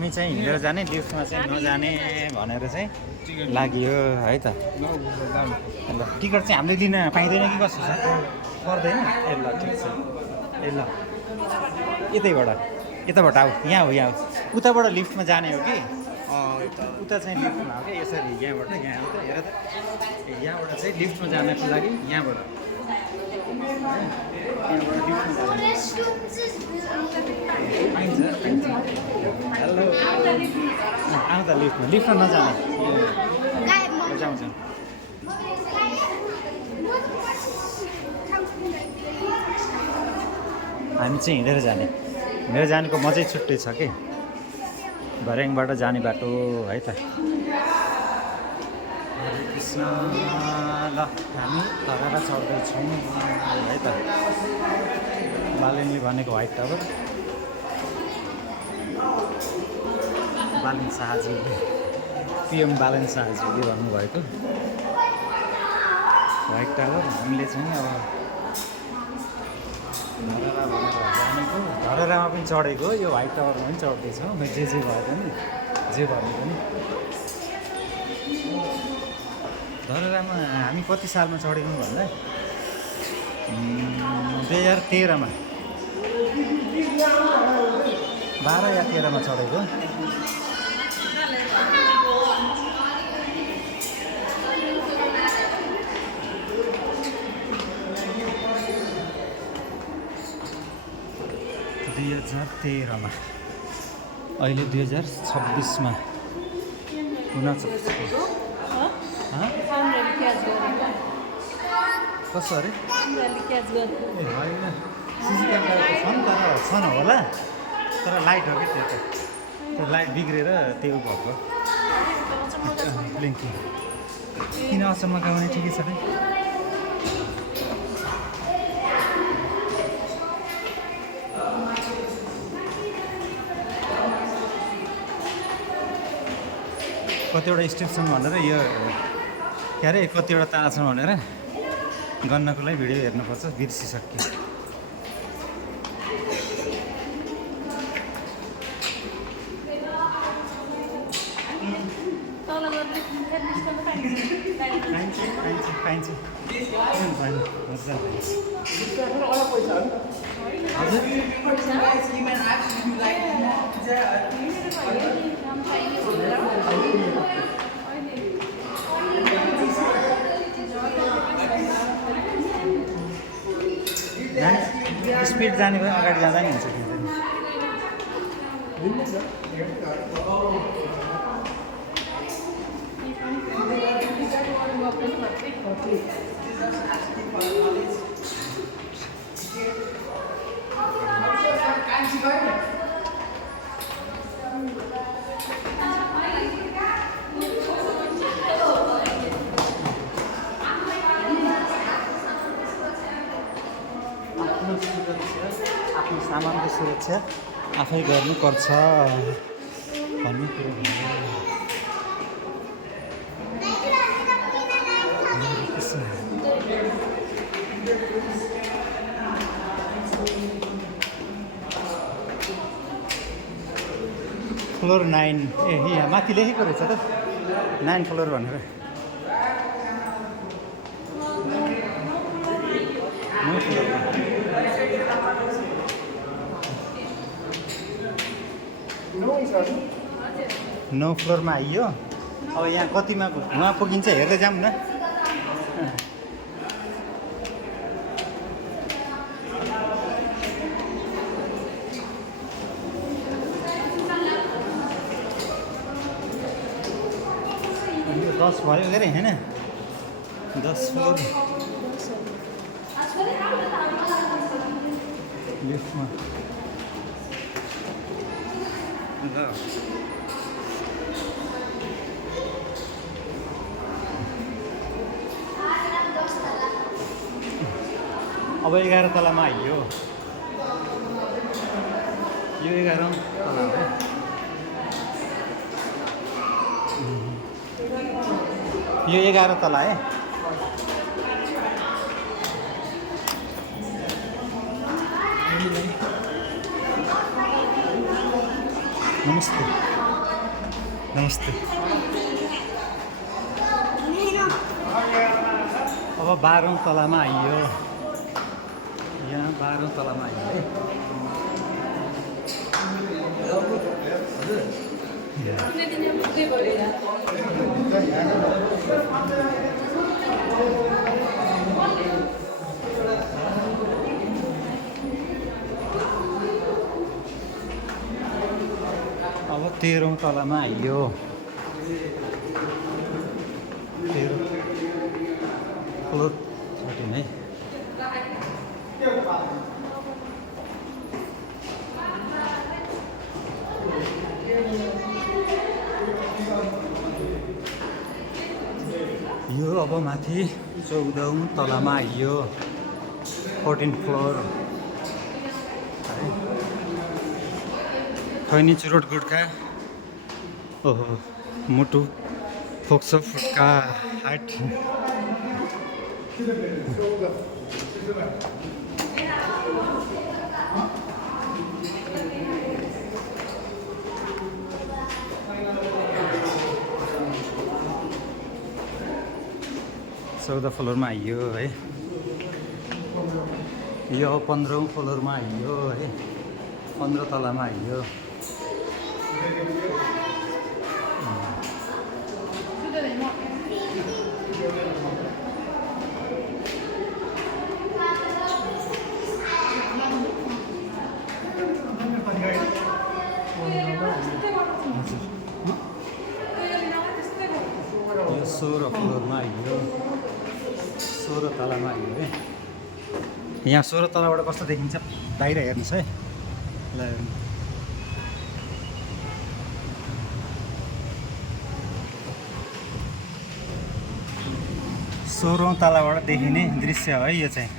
हामी चाहिँ हिँडेर जाने लिफ्टमा चाहिँ नजाने भनेर चाहिँ लाग्यो है त। ल टिकट चाहिँ हामीले लिन पाइँदैन कि कस्तो छ? पर्दैन? ए ल ठिक छ। ए ल यताबाट आऊ, यहाँ हो उताबाट लिफ्टमा जाने हो कि उता चाहिँ लिफ्टमा हो कि यसरी यहाँबाट यहाँ हो त हेर त। यहाँबाट चाहिँ लिफ्टमा जानको लागि यहाँबाट पाइन्छ। हेलो आउँ त लिफ्टमा नजाने जाउँछ। हामी चाहिँ हिँडेर जानेको मजै छुट्टै छ कि भर्याङबाट जाने बाटो है त। हरे कृष्ण। ल हामी धरारा चढ्दैछौँ है त। बालेनले भनेको व्हाइट टावर बालेन शाहजीले पिएम बालेन शाहजीले भन्नुभएको व्हाइट टावर। हामीले चाहिँ अब धरारा भनेर जानेको धरारामा पनि चढेको यो व्हाइट टावरमा पनि चढ्दैछौँ जे भए पनि जे भने पनि। धरारामा हामी कति सालमा चढेको भन्दा 2013मा 12 या 13मा चढेको। अहिले 2026मा हुन सक्छ। कसो अरे होइन सिसी क्यामेरा छन् होला तर लाइट हो कि त्यो लाइट बिग्रेर त्यो भएको ब्लिङ्किङ। किन असम्म गाउने ठिकै छ त। कतिवटा स्टेप छन् भनेर यो के अरे कतिवटा तारा छन् भनेर गर्नको लागि भिडियो हेर्नुपर्छ बिर्सिसक्यो। पाइन्छ स्पिड जाने भयो अगाडि जाँदा नि हुन्छ। आफ्नो सामानको सुरक्षा आफै गर्नुपर्छ भन्ने कुरो फ्लोर 9 ए यहाँ माथि लेखेको रहेछ त 9 फ्लोर भनेर। नौ फ्लोरमा आइयो। अब यहाँ कतिमा उहाँ पुगिन्छ हेर्दै जाऊँ न। यो 10 भयो अरे होइन 10 फ्लोर लिफ्टमा। अब 11 तलामा आइयो। यो 11औं तला हो। यो 11 तला है। नमस्ते नमस्ते। अब 12औं तलामा आइयो। यहाँ 12औं तलामा आइयो है। अब 13औं तलामा आइयो। 13 फ्लोर 13 है। यो अब माथि 14औं तलामा आइयो। 14th फ्लोर है। खैनी चुरोट गुट्का। ओहो मुटु फोक्सो फुट्का हाट। 14 फ्लोरमा आइयो है। यो 15औं फ्लोरमा आइयो है। 15 तलामा आइयो। यो 16 फ्लोरमा आइयो। 16 तलामा आइयो है। यहाँ 16 तलाबाट कस्तो देखिन्छ बाहिर हेर्नुहोस् है। ल 16औं तलाबाट देखिने दृश्य है यो चाहिँ।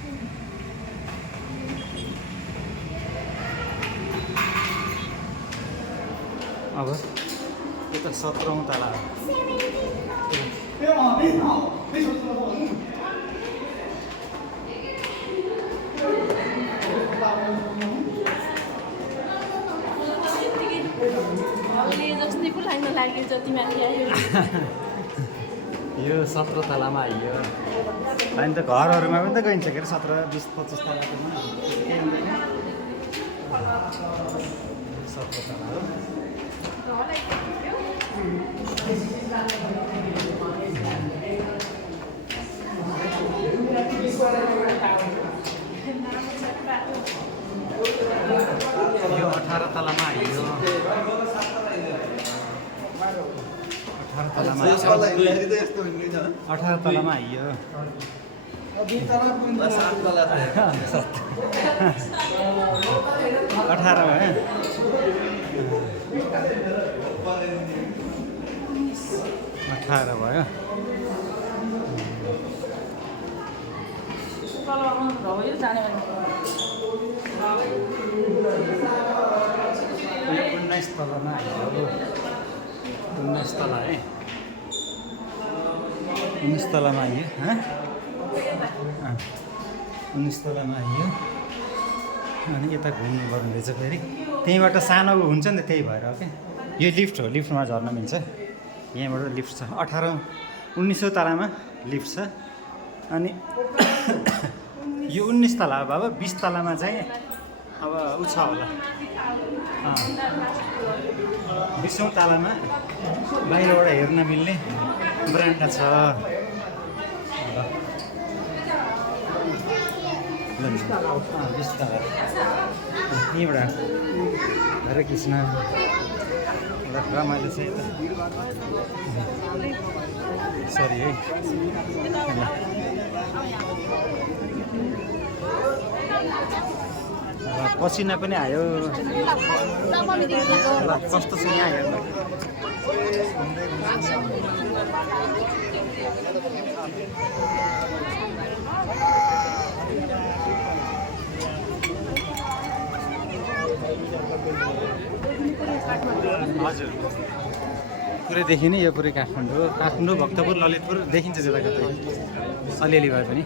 अब यो त 17औं तला हो। यो 17 तलामा आइयो। अनि त घरहरूमा पनि त गइन्छ के अरे 17, 20, 25 तलाकोमा केही हुँदैन। 17 तला हो। यो 18 तलामा आइयो। 18 तलामा आइयो। 18 तलामा आइयो। 18 है। 18 भयो। यो 19 तलामा आइयो। 19 तला है। 19 तलामा आइयो। 19 तलामा आइयो। अनि यता घुम्नु पर्ने रहेछ फेरि। त्यहीँबाट सानो हुन्छ नि त त्यही भएर हो क्या। यो लिफ्ट हो। लिफ्टमा झर्न मिल्छ। यहाँबाट लिफ्ट छ। 19औं तलामा लिफ्ट छ। अनि यो 19 तला हो बाबा। 20 तलामा चाहिँ अब उ छ होला। 20औं तलामा बाहिरबाट हेर्न मिल्ने ब्रान्डा छ। 20 तला यहीँबाट हरे कृष्ण रमाइलो छ यता। सरी है। पसिना पनि आयो। ल कस्तो छ यहाँ हेर्नु। हजुर पुरै देखिने यो पुरै काठमाडौँ। काठमाडौँ भक्तपुर ललितपुर देखिन्छ जता कतै अलिअलि भए पनि।